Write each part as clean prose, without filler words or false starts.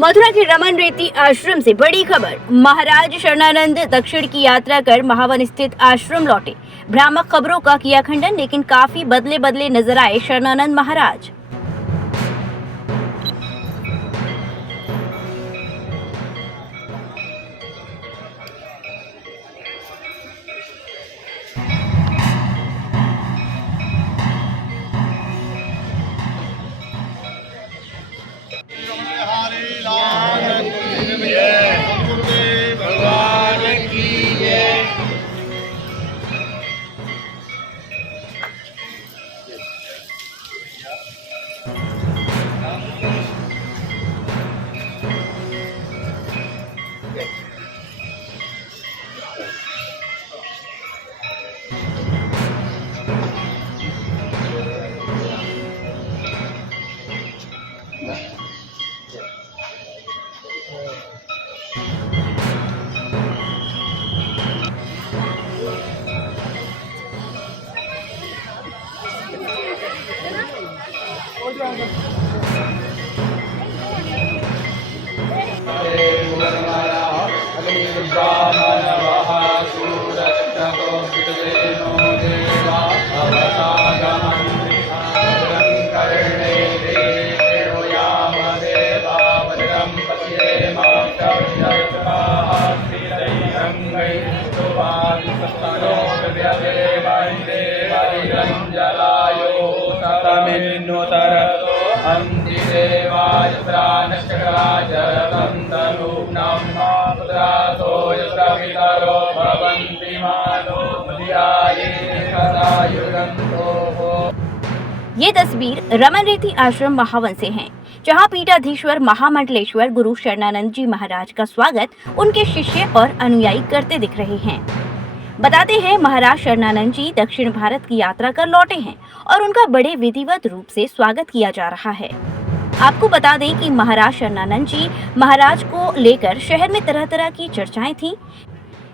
मथुरा के रमन रेती आश्रम से बड़ी खबर। महाराज शरणानंद दक्षिण की यात्रा कर महावन स्थित आश्रम लौटे। भ्रामक खबरों का किया खंडन, लेकिन काफी बदले बदले नजर आए शरणानंद महाराज। ये तस्वीर रमन रेती आश्रम महावन से है, जहां पीठाधीश्वर महामंडलेश्वर गुरु शरणानंद जी महाराज का स्वागत उनके शिष्य और अनुयायी करते दिख रहे हैं। बताते हैं, महाराज शरणानंद जी दक्षिण भारत की यात्रा कर लौटे हैं और उनका बड़े विधिवत रूप से स्वागत किया जा रहा है। आपको बता दें कि महाराज शरणानंद जी महाराज को लेकर शहर में तरह तरह की चर्चाएं थी।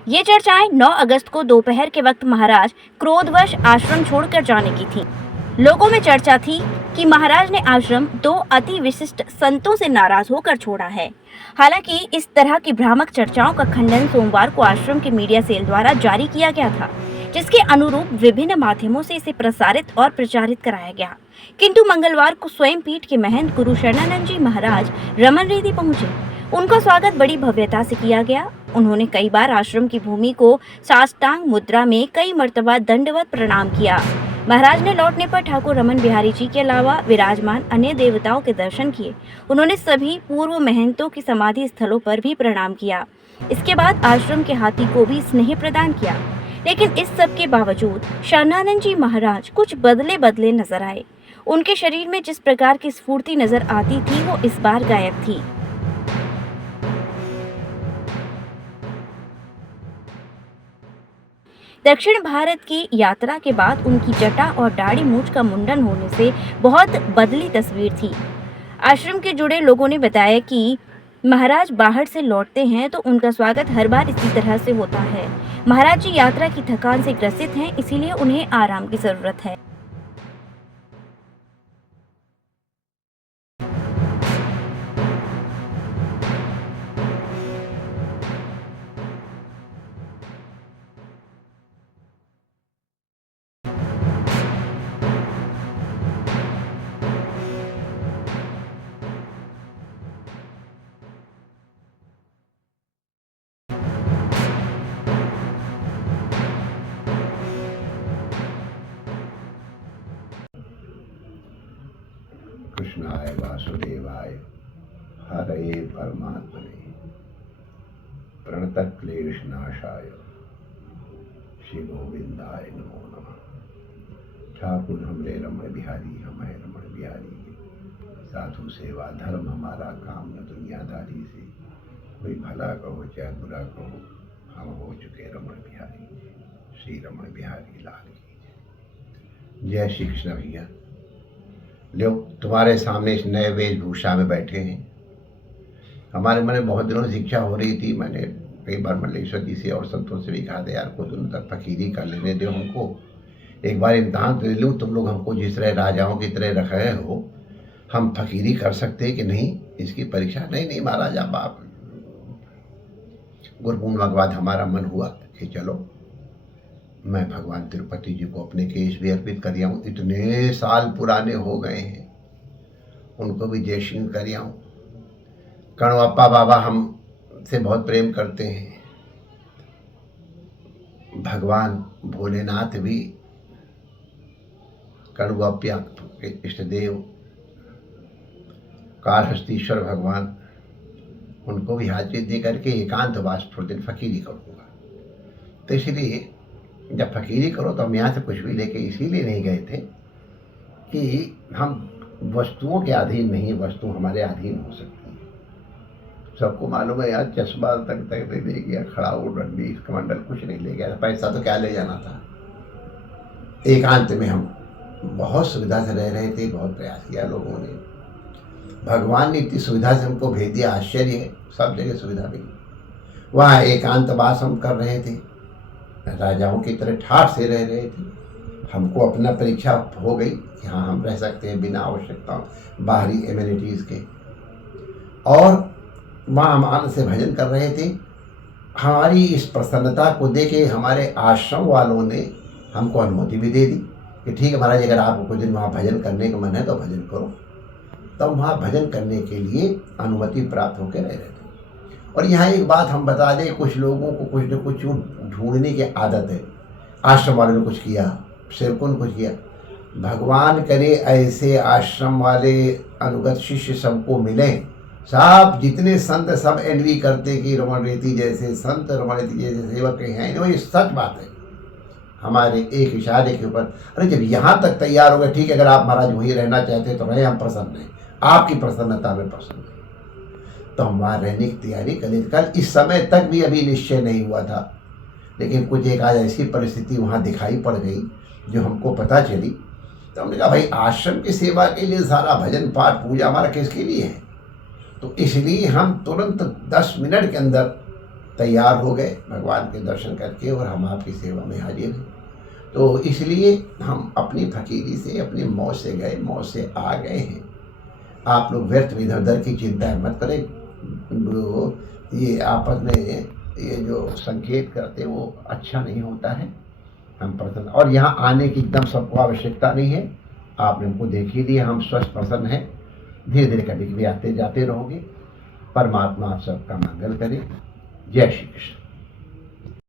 ये चर्चाएं 9 अगस्त को दोपहर के वक्त महाराज क्रोधवश आश्रम छोड़कर जाने की थी। लोगों में चर्चा थी कि महाराज ने आश्रम 2 अति विशिष्ट संतों से नाराज होकर छोड़ा है। हालांकि इस तरह की भ्रामक चर्चाओं का खंडन सोमवार को आश्रम के मीडिया सेल द्वारा जारी किया गया था, जिसके अनुरूप विभिन्न माध्यमों से इसे प्रसारित और प्रचारित कराया गया। किंतु मंगलवार को स्वयं पीठ के महंत गुरु शरणानंद जी महाराज रमन रेती पहुंचे। उनका स्वागत बड़ी भव्यता से किया गया। उन्होंने कई बार आश्रम की भूमि को साष्टांग मुद्रा में कई मर्तबा दंडवत प्रणाम किया। महाराज ने लौटने पर ठाकुर रमन बिहारी जी के अलावा विराजमान अन्य देवताओं के दर्शन किए। उन्होंने सभी पूर्व महंतों की समाधि स्थलों पर भी प्रणाम किया। इसके बाद आश्रम के हाथी को भी स्नेह प्रदान किया। लेकिन इस सब के बावजूद शरणानंद जी महाराज कुछ बदले बदले नजर आए। उनके शरीर में जिस प्रकार की स्फूर्ति नजर आती थी, वो इस बार गायब थी। दक्षिण भारत की यात्रा के बाद उनकी जटा और दाढ़ी मूंछ का मुंडन होने से बहुत बदली तस्वीर थी। आश्रम के जुड़े लोगों ने बताया कि महाराज बाहर से लौटते हैं तो उनका स्वागत हर बार इसी तरह से होता है। महाराज जी यात्रा की थकान से ग्रसित हैं, इसीलिए उन्हें आराम की जरूरत है। कृष्णाय वासुदेवाय हरे परमात्मने प्रणतक्लेशनाशाय श्री गोविंदाय नमो नमः। ठाकुर हमरे रमण बिहारी, हमें रमण बिहारी। साधु सेवा धर्म हमारा काम, न दुनियादारी से। कोई भला कहो चाहे बुरा कहो, हम हो चुके रमण बिहारी। श्री रमण बिहारी लाल की जय। श्री कृष्ण भैया। लोग तुम्हारे सामने इस नए वेशभूषा में बैठे हैं। हमारे मन में बहुत दिनों से इच्छा हो रही थी। मैंने कई बार मल्लेश्वर जी से और संतों से भी कहा था, यार को दोनों तक फकीरी कर लेने दो, हमको एक बार इम्तहान तो ले लूँ। तुम लोग हमको जिस तरह राजाओं की तरह रखे हो, हम फकीरी कर सकते कि नहीं, इसकी परीक्षा नहीं महाराज। अब आप गुरु पूर्णिमा के बाद हमारा मन हुआ कि चलो मैं भगवान तिरुपति जी को अपने केश भी अर्पित कर आऊँ। इतने साल पुराने हो गए हैं, उनको भी जय श्री कर आऊँ। कणवप्पा बाबा हम से बहुत प्रेम करते हैं। भगवान भोलेनाथ भी कणवप्पा के इष्ट देव कालहस्तीश्वर भगवान, उनको भी हाजिर दे करके एकांतवास थोड़े दिन फकीरी करूँगा। तो इसलिए जब फकीरी करो तो हम यहाँ से कुछ भी लेके इसीलिए नहीं गए थे कि हम वस्तुओं के अधीन नहीं, वस्तु हमारे अधीन हो सकती है। सबको मालूम है यार, चश्मा तक नहीं ले गया, खड़ाऊ रंडी कमंडल कुछ नहीं ले गया, पैसा तो क्या ले जाना था। एकांत में हम बहुत सुविधा से रह रहे थे, बहुत प्रयास किया लोगों ने। भगवान ने इतनी सुविधा से हमको भेज दिया, आश्चर्य है। सब जगह सुविधा मिली, वहाँ एकांतवास हम कर रहे थे, राजाओं की तरह ठाठ से रह रहे थे। हमको अपना परीक्षा हो गई कि हाँ हम रह सकते हैं बिना आवश्यकता बाहरी एम्यूनिटीज़ के। और वहाँ हम आनंद से भजन कर रहे थे। हमारी इस प्रसन्नता को देखे हमारे आश्रम वालों ने हमको अनुमति भी दे दी कि ठीक है महाराज, अगर आपको कुछ दिन वहाँ भजन करने का मन है तो भजन करो। तब वहाँ भजन करने के लिए अनुमति प्राप्त होकर रह रहे थे। और यहाँ एक बात हम बता दें, कुछ लोगों को कुछ न कुछ ढूंढने की आदत है। आश्रम वालों ने कुछ किया, सेवकों ने कुछ किया। भगवान करे ऐसे आश्रम वाले अनुगत शिष्य सबको मिले। सब जितने संत सब एनवी करते कि रमण रेती जैसे संत, रमण रेती जैसे सेवक हैं, वो ये सच बात है। हमारे एक इशारे के ऊपर, अरे जब यहाँ तक तैयार हो गए, ठीक है अगर आप महाराज वहीं रहना चाहते तो रहे, हम प्रसन्न हैं, आपकी प्रसन्नता में प्रसन्न है। तो हम वहाँ रहने की तैयारी करें। कल इस समय तक भी अभी निश्चय नहीं हुआ था, लेकिन कुछ एक आज ऐसी परिस्थिति वहाँ दिखाई पड़ गई जो हमको पता चली। तो हमने कहा भाई आश्रम की सेवा के लिए सारा भजन पाठ पूजा हमारा किसके लिए है। तो इसलिए हम तुरंत 10 मिनट के अंदर तैयार हो गए भगवान के दर्शन करके, और हम आपकी सेवा में हाजिर हैं। तो इसलिए हम अपनी फकीरी से, अपनी मौज से गए, मौज से आ गए हैं। आप लोग व्यर्थ इधर उधर की चिंता मत करें। ये आपस में ये जो संकेत करते हैं वो अच्छा नहीं होता है। हम प्रसन्न, और यहाँ आने की एकदम सबको आवश्यकता नहीं है। आपने हमको देख ही लिया, हम स्वस्थ प्रसन्न हैं। धीरे धीरे कभी कभी आते जाते रहोगे। परमात्मा आप सबका मंगल करे। जय श्री कृष्ण।